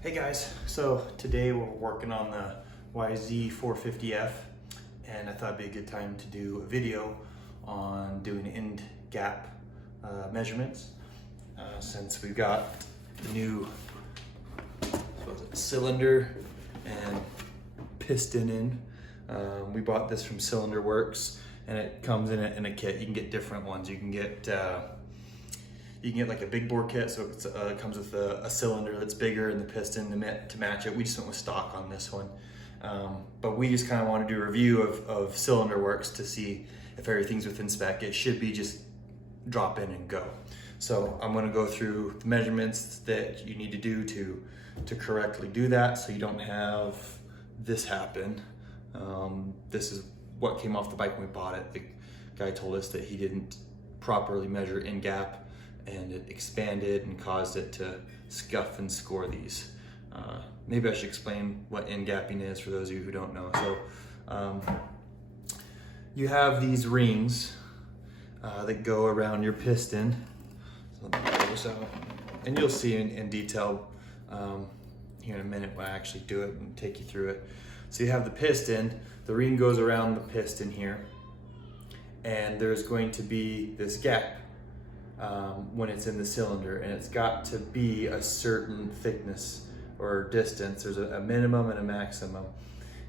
Hey guys, so today we're working on the YZ450F and I thought it'd be a good time to do a video on doing end gap measurements since we've got the new cylinder and piston in. We bought this from Cylinder Works and it comes in a kit. You can get different ones. You can get like a big bore kit, so it comes with a cylinder that's bigger and the piston to match it. We just went with stock on this one. But we just kind of want to do a review of Cylinder Works to see if everything's within spec. It should be just drop in and go. So I'm going to go through the measurements that you need to do to correctly do that so you don't have this happen. This is what came off the bike when we bought it. The guy told us that he didn't properly measure in gap and it expanded and caused it to scuff and score these. Maybe I should explain what end gapping is for those of you who don't know. So you have these rings that go around your piston. So let me pull this out. And you'll see in detail here in a minute when I actually do it and take you through it. So you have the piston, the ring goes around the piston here, and there's going to be this gap when it's in the cylinder, and it's got to be a certain thickness or distance. There's a minimum and a maximum.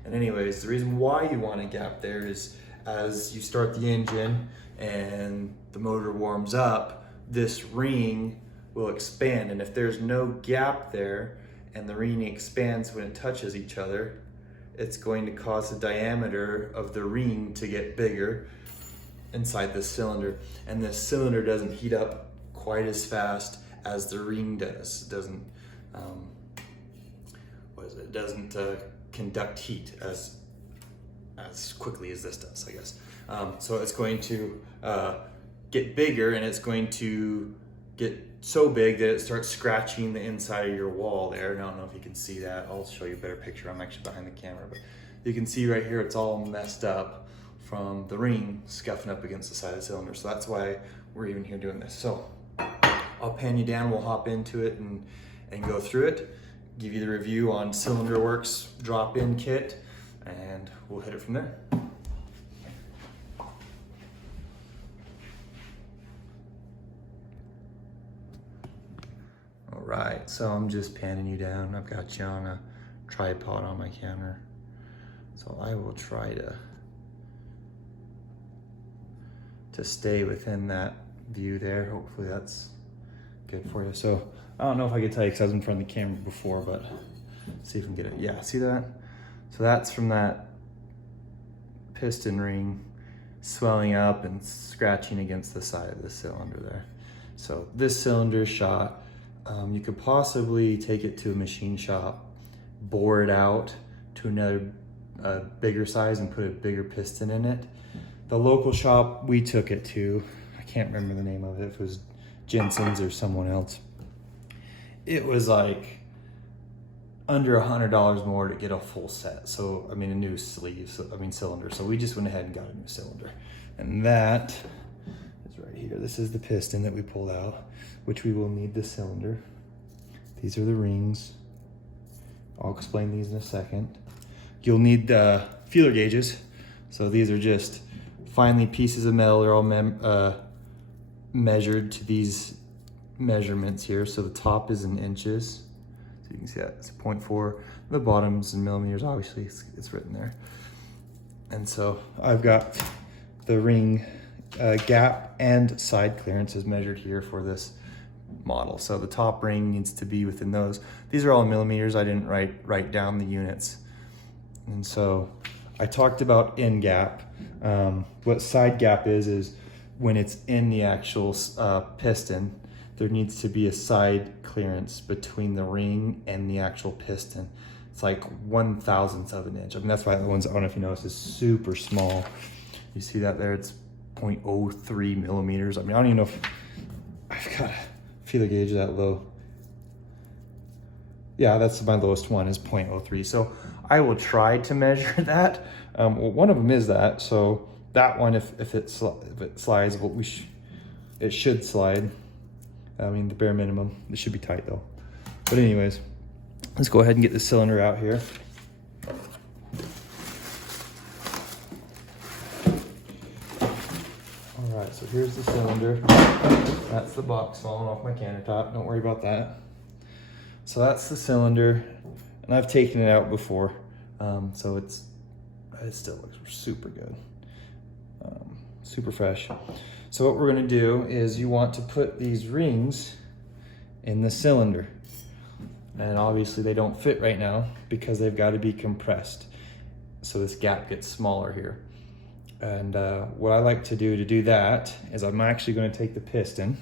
And anyways, the reason why you want a gap there is as you start the engine and the motor warms up, this ring will expand, and if there's no gap there and the ring expands when it touches each other, it's going to cause the diameter of the ring to get bigger inside the cylinder, and the cylinder doesn't heat up quite as fast as the ring does. It doesn't conduct heat as quickly as this does, I guess. So it's going to get bigger, and it's going to get so big that it starts scratching the inside of your wall there. And I don't know if you can see that. I'll show you a better picture. I'm actually behind the camera, but you can see right here it's all messed up from the ring scuffing up against the side of the cylinder. So that's why we're even here doing this. So I'll pan you down, we'll hop into it and go through it, give you the review on Cylinder Works drop-in kit, and we'll hit it from there. All right, so I'm just panning you down. I've got you on a tripod on my counter. So I will try to stay within that view there. Hopefully that's good for you. So I don't know if I could tell you because I was in front of the camera before, but see if we can get it. Yeah, see that? So that's from that piston ring swelling up and scratching against the side of the cylinder there. So this cylinder shot, you could possibly take it to a machine shop, bore it out to another bigger size and put a bigger piston in it. The local shop we took it to, I can't remember the name of it, if it was Jensen's or someone else. It was like under $100 more to get a full set. So, I mean, a new cylinder. So we just went ahead and got a new cylinder. And that is right here. This is the piston that we pulled out, which we will need the cylinder. These are the rings. I'll explain these in a second. You'll need the feeler gauges. So these are just finely pieces of metal. They're all measured to these measurements here. So the top is in inches. So you can see that it's 0.4. The bottom's in millimeters, obviously it's written there. And so I've got the ring gap and side clearances measured here for this model. So the top ring needs to be within those. These are all in millimeters. I didn't write down the units. And so I talked about end gap. What side gap is when it's in the actual piston, there needs to be a side clearance between the ring and the actual piston. It's like 1/1000th of an inch. I mean, that's why the ones, I don't know if you notice, is super small. You see that there? It's 0.03 millimeters. I mean, I don't even know if I've got a feeler gauge that low. Yeah, that's my lowest one, is 0.03. So I will try to measure that. Well, one of them is that. So that one, if it slides, it should slide. I mean, the bare minimum. It should be tight though. But anyways, let's go ahead and get the cylinder out here. All right, so here's the cylinder. That's the box falling off my countertop. Don't worry about that. So that's the cylinder, and I've taken it out before, so it still looks super good, super fresh. So what we're gonna do is you want to put these rings in the cylinder, and obviously they don't fit right now because they've got to be compressed. So this gap gets smaller here. And what I like to do that is I'm actually going to take the piston,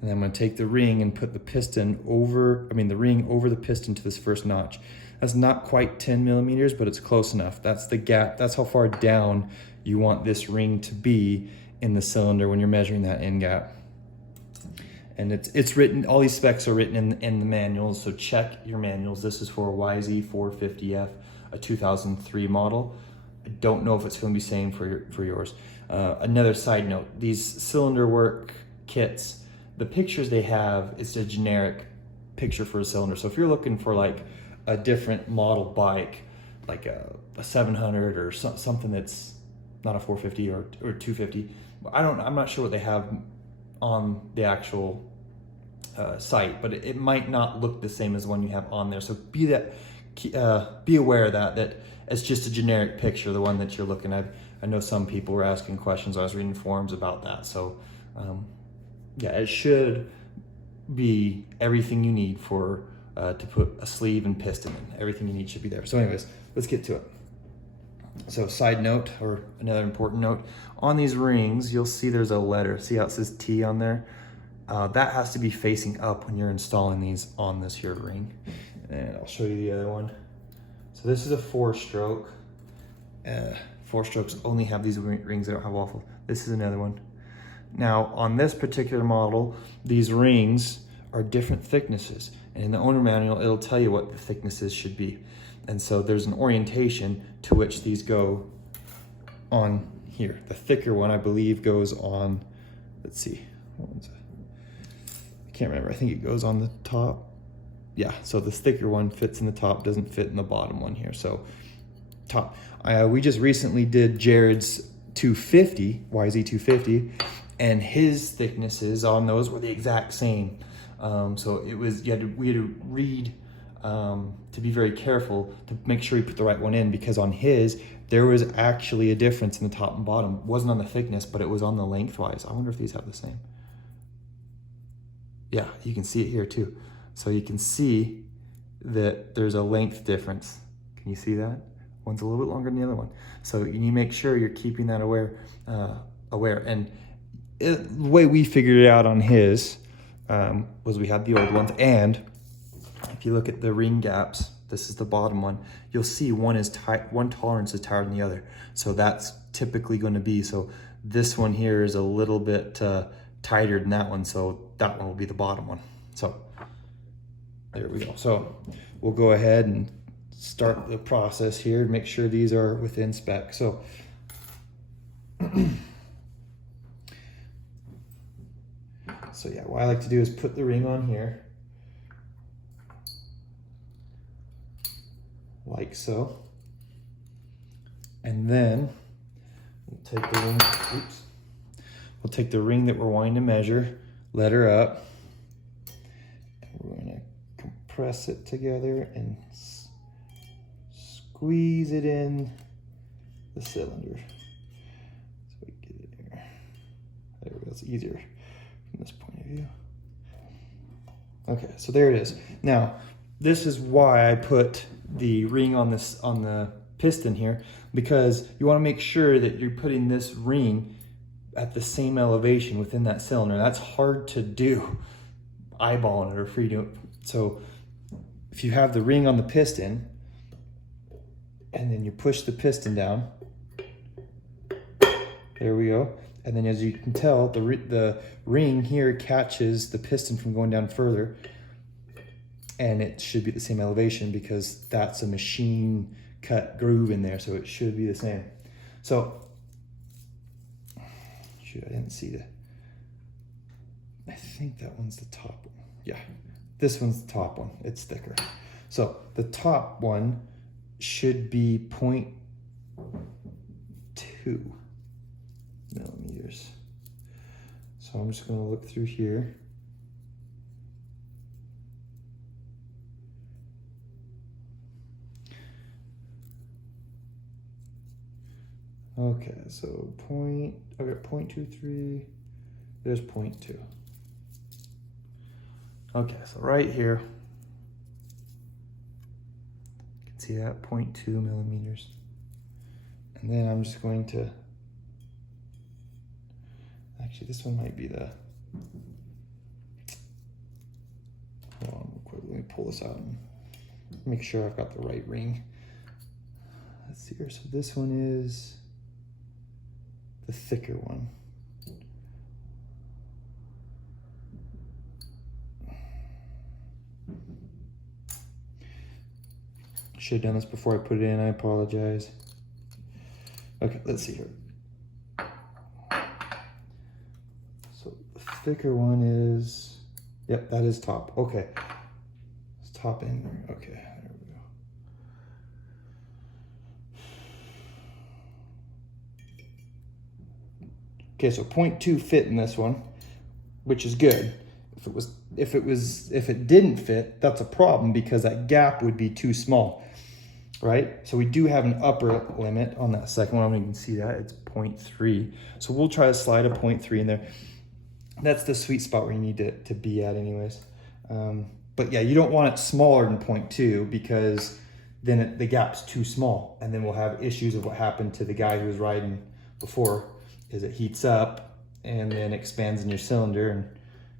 and I'm going to take the ring and put the piston over, the ring over the piston to this first notch. That's not quite 10 millimeters, but it's close enough. That's the gap. That's how far down you want this ring to be in the cylinder when you're measuring that end gap. And it's written, all these specs are written in the manuals, so check your manuals. This is for a YZ450F, a 2003 model. I don't know if it's going to be same for yours. Another side note, these cylinder work kits, the pictures they have, it's a generic picture for a cylinder. So if you're looking for like a different model bike, like a 700 or something that's not a 450 or 250, I'm not sure what they have on the actual site, but it might not look the same as the one you have on there. So be aware of that it's just a generic picture, the one that you're looking at. I know some people were asking questions. I was reading forums about that. So yeah, it should be everything you need for to put a sleeve and piston in. Everything you need should be there. So anyways, let's get to it. So side note, or another important note, on these rings, you'll see there's a letter. See how it says T on there? That has to be facing up when you're installing these on this here ring. And I'll show you the other one. So this is a 4-stroke. 4-strokes only have these rings, they don't have waffle. This is another one. Now on this particular model, these rings are different thicknesses. And in the owner manual, it'll tell you what the thicknesses should be. And so there's an orientation to which these go on here. The thicker one, I believe, goes on, let's see, what one's it? I can't remember, I think it goes on the top. Yeah, so the thicker one fits in the top, doesn't fit in the bottom one here. So top. We just recently did Jared's 250, YZ450, and his thicknesses on those were the exact same. So it was, we had to read to be very careful to make sure we put the right one in, because on his, there was actually a difference in the top and bottom. It wasn't on the thickness, but it was on the lengthwise. I wonder if these have the same. Yeah, you can see it here too. So you can see that there's a length difference. Can you see that? One's a little bit longer than the other one. So you need to make sure you're keeping that aware. And the way we figured it out on his was we had the old ones, and if you look at the ring gaps, this is the bottom one, you'll see one is tight, one tolerance is tighter than the other. So that's typically going to be, so this one here is a little bit tighter than that one, so that one will be the bottom one. So there we go. So we'll go ahead and start the process here and make sure these are within spec. So so yeah, what I like to do is put the ring on here, like so, and then we'll take the ring, we'll take the ring that we're wanting to measure, let her up, and we're going to compress it together and squeeze it in the cylinder. So we get it here. There we go, it's easier from this point of view. Okay, so there it is. Now, this is why I put the ring on the piston here, because you want to make sure that you're putting this ring at the same elevation within that cylinder. That's hard to do eyeballing it or free doing. So if you have the ring on the piston and then you push the piston down, there we go. And then as you can tell, the ring here catches the piston from going down further, and it should be the same elevation because that's a machine cut groove in there, so it should be the same. So, shoot, I didn't see I think that one's the top one. Yeah, This one's the top one, it's thicker. So the top one should be 0.2 millimeters. So I'm just gonna look through here. Okay, so I got 0.23, there's 0.2. Okay, so right here, you can see that 0.2 millimeters. And then I'm just going to, actually this one might be the, hold on real quick, let me pull this out and make sure I've got the right ring. Let's see here, so this one is the thicker one. Should have done this before I put it in, I apologize. Okay, let's see here. So the thicker one is, yep, that is top. Okay, it's top in there. Okay, there we go. Okay, so 0.2 fit in this one, which is good. If it didn't fit, that's a problem because that gap would be too small, right? So we do have an upper limit on that second one. You can see that it's 0.3. So we'll try to slide a 0.3 in there. That's the sweet spot where you need to be at anyways. But yeah, you don't want it smaller than 0.2 because then the gap's too small. And then we'll have issues of what happened to the guy who was riding before, is it heats up and then expands in your cylinder and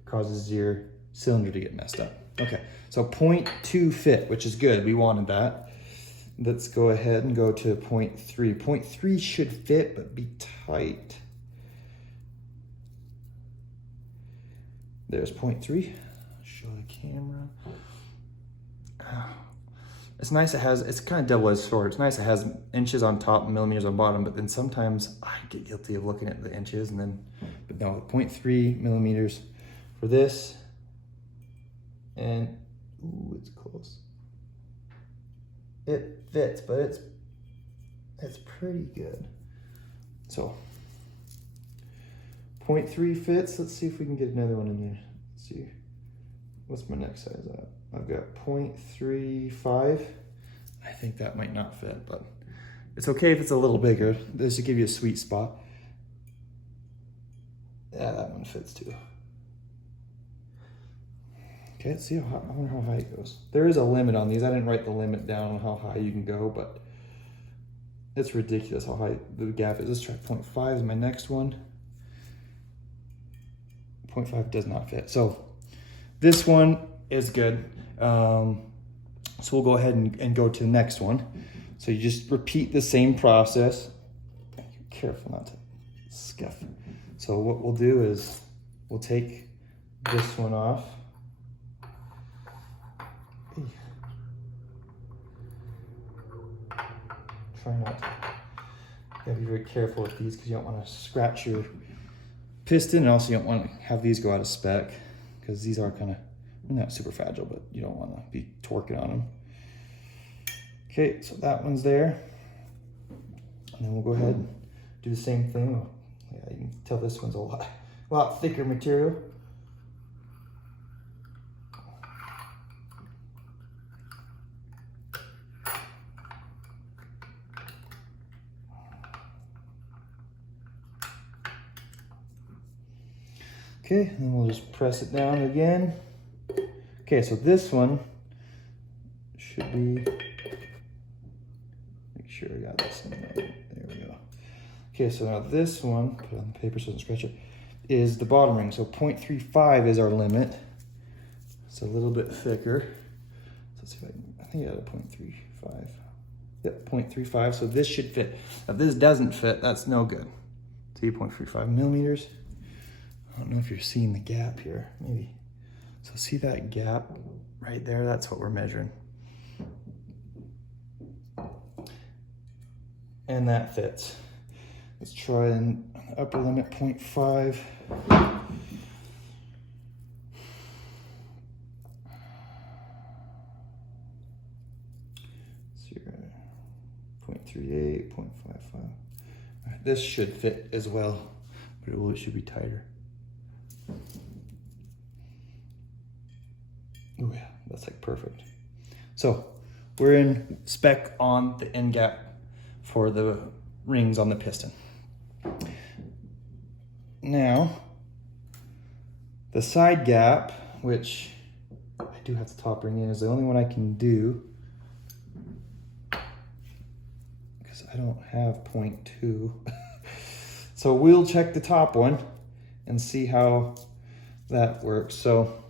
causes your cylinder to get messed up. Okay, so 0.2 fit, which is good. We wanted that. Let's go ahead and go to 0.3. 0.3 should fit, but be tight. There's 0.3. Show the camera. It's nice it has, it's kind of double-edged sword. It's nice it has inches on top and millimeters on bottom, but then sometimes I get guilty of looking at the inches and then, but no, 0.3 millimeters for this. And, ooh, it's close. It fits, but it's pretty good. So, 0.3 fits. Let's see if we can get another one in there. Let's see. What's my next size at? I've got 0.35. I think that might not fit, but it's okay if it's a little bigger. This should give you a sweet spot. Yeah, that one fits too. Okay, let's see I wonder how high it goes. There is a limit on these. I didn't write the limit down on how high you can go, but it's ridiculous how high the gap is. Let's try 0.5 is my next one. 0.5 does not fit. So this one is good. So we'll go ahead and go to the next one. So you just repeat the same process. Be careful not to scuff. So what we'll do is we'll take this one off. Try not to. You gotta be very careful with these because you don't want to scratch your piston, and also you don't want to have these go out of spec because these are kind of not super fragile, but you don't want to be torquing on them. Okay, so that one's there. And then we'll go ahead and do the same thing. Oh, yeah, you can tell this one's a lot thicker material. Okay, and then we'll just press it down again. Okay, so this one should be, make sure I got this in there. There we go. Okay, so now this one, put it on the paper so it doesn't scratch it, is the bottom ring. So 0.35 is our limit. It's a little bit thicker. So let's see if I think I got a 0.35. Yep, 0.35, so this should fit. If this doesn't fit, that's no good. See, 0.35 millimeters. I don't know if you're seeing the gap here, maybe. So see that gap right there? That's what we're measuring. And that fits. Let's try an upper limit 0.5. This should fit as well, but it should be tighter. Oh yeah, that's like perfect. So we're in spec on the end gap for the rings on the piston. Now, the side gap, which I do have the top ring in, is the only one I can do because I don't have 0.2. So we'll check the top one and see how that works. So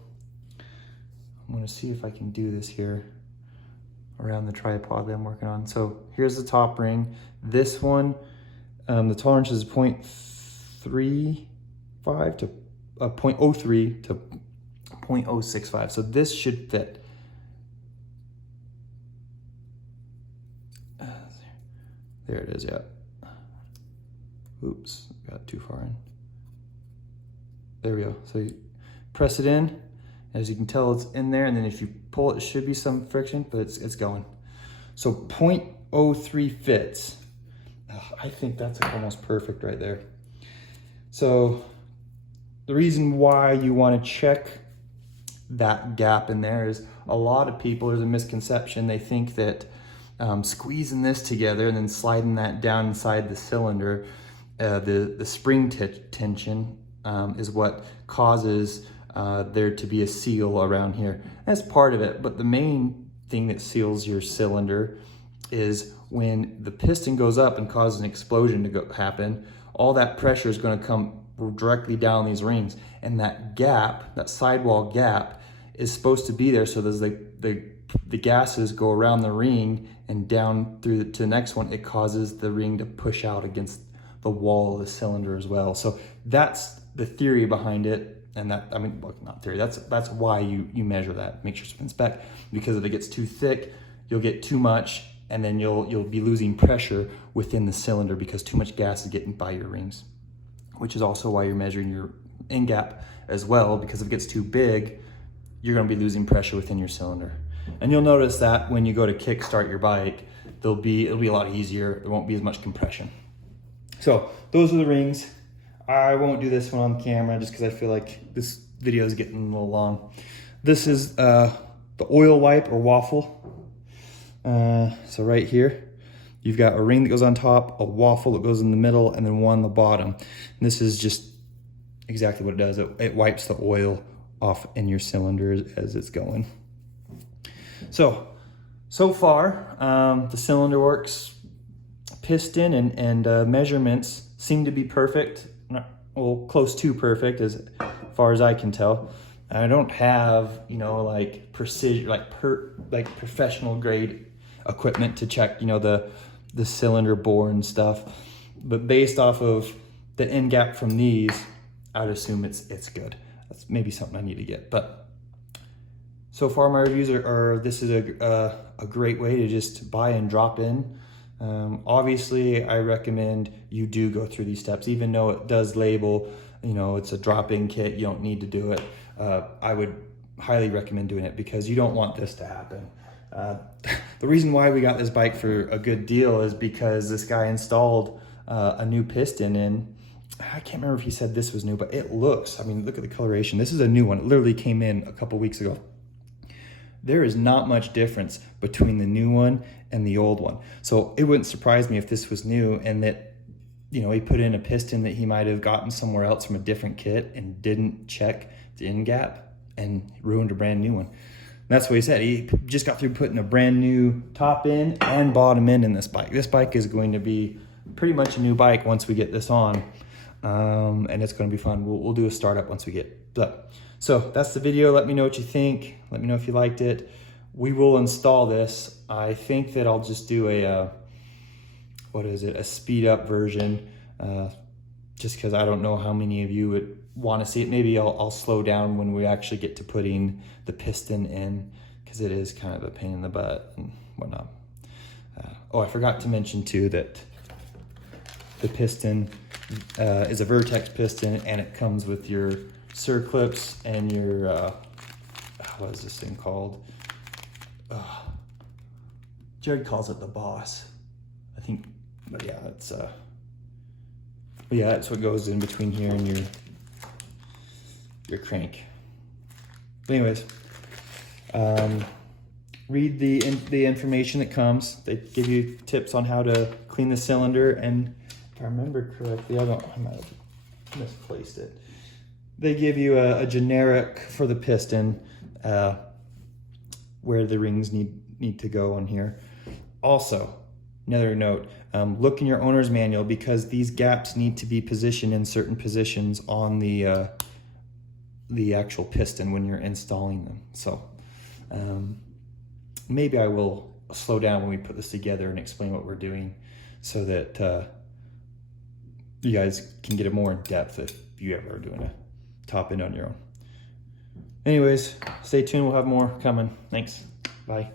I'm gonna see if I can do this here around the tripod that I'm working on. So here's the top ring. This one, the tolerance is 0.35 to 0.03 to 0.065. So this should fit. There it is, yeah. Oops, got too far in. There we go. So you press it in. As you can tell, it's in there, and then if you pull it, it should be some friction, but it's going. So 0.03 fits. I think that's almost perfect right there. So the reason why you want to check that gap in there is a lot of people, there's a misconception. They think that squeezing this together and then sliding that down inside the cylinder, the spring tension is what causes there to be a seal around here. That's part of it, but the main thing that seals your cylinder is when the piston goes up and causes an explosion to happen, all that pressure is going to come directly down these rings, and that gap, that sidewall gap, is supposed to be there so there's the gases go around the ring and down through to the next one. It causes the ring to push out against the wall of the cylinder as well. So that's the theory behind it. And that, I mean, well, not theory, that's why you measure that, make sure it's in spec, because if it gets too thick, you'll get too much, and then you'll be losing pressure within the cylinder because too much gas is getting by your rings, which is also why you're measuring your end gap as well, because if it gets too big, you're gonna be losing pressure within your cylinder. And you'll notice that when you go to kickstart your bike, it'll be a lot easier, there won't be as much compression. So those are the rings. I won't do this one on camera just because I feel like this video is getting a little long. This is the oil wipe or waffle. So right here, you've got a ring that goes on top, a waffle that goes in the middle, and then one on the bottom. And this is just exactly what it does. It wipes the oil off in your cylinder as it's going. So far, the cylinder works. Piston and measurements seem to be perfect. Well, close to perfect as far as I can tell. I don't have, like precision, like professional grade equipment to check, the cylinder bore and stuff. But based off of the end gap from these, I'd assume it's good. That's maybe something I need to get. But so far my reviews are this is a great way to just buy and drop in. Obviously, I recommend you do go through these steps, even though it does label, it's a drop-in kit. You don't need to do it. I would highly recommend doing it because you don't want this to happen. The reason why we got this bike for a good deal is because this guy installed a new piston in. I can't remember if he said this was new, but it looks, I mean, look at the coloration. This is a new one. It literally came in a couple weeks ago. There is not much difference between the new one and the old one. So it wouldn't surprise me if this was new and that, he put in a piston that he might have gotten somewhere else from a different kit and didn't check the end gap and ruined a brand new one. And that's what he said. He just got through putting a brand new top end and bottom end in this bike. This bike is going to be pretty much a new bike once we get this on. And it's going to be fun. We'll do a startup once we get up. So that's the video. Let me know what you think. Let me know if you liked it. We will install this. I think that I'll just do a speed up version, just because I don't know how many of you would want to see it. Maybe I'll slow down when we actually get to putting the piston in, because it is kind of a pain in the butt and whatnot. I forgot to mention too that the piston is a Vertex piston, and it comes with your circlips and your what is this thing called? Jared calls it the Boss, I think, but yeah, it's But yeah, that's what goes in between here and your crank. But anyways, read the information that comes. They give you tips on how to clean the cylinder, and if I remember correctly, I might have misplaced it. They give you a generic for the piston, where the rings need to go on here. Also, another note, look in your owner's manual, because these gaps need to be positioned in certain positions on the actual piston when you're installing them. So maybe I will slow down when we put this together and explain what we're doing, so that you guys can get it more in depth if you ever are doing a top end on your own. Anyways, stay tuned, we'll have more coming. Thanks, bye.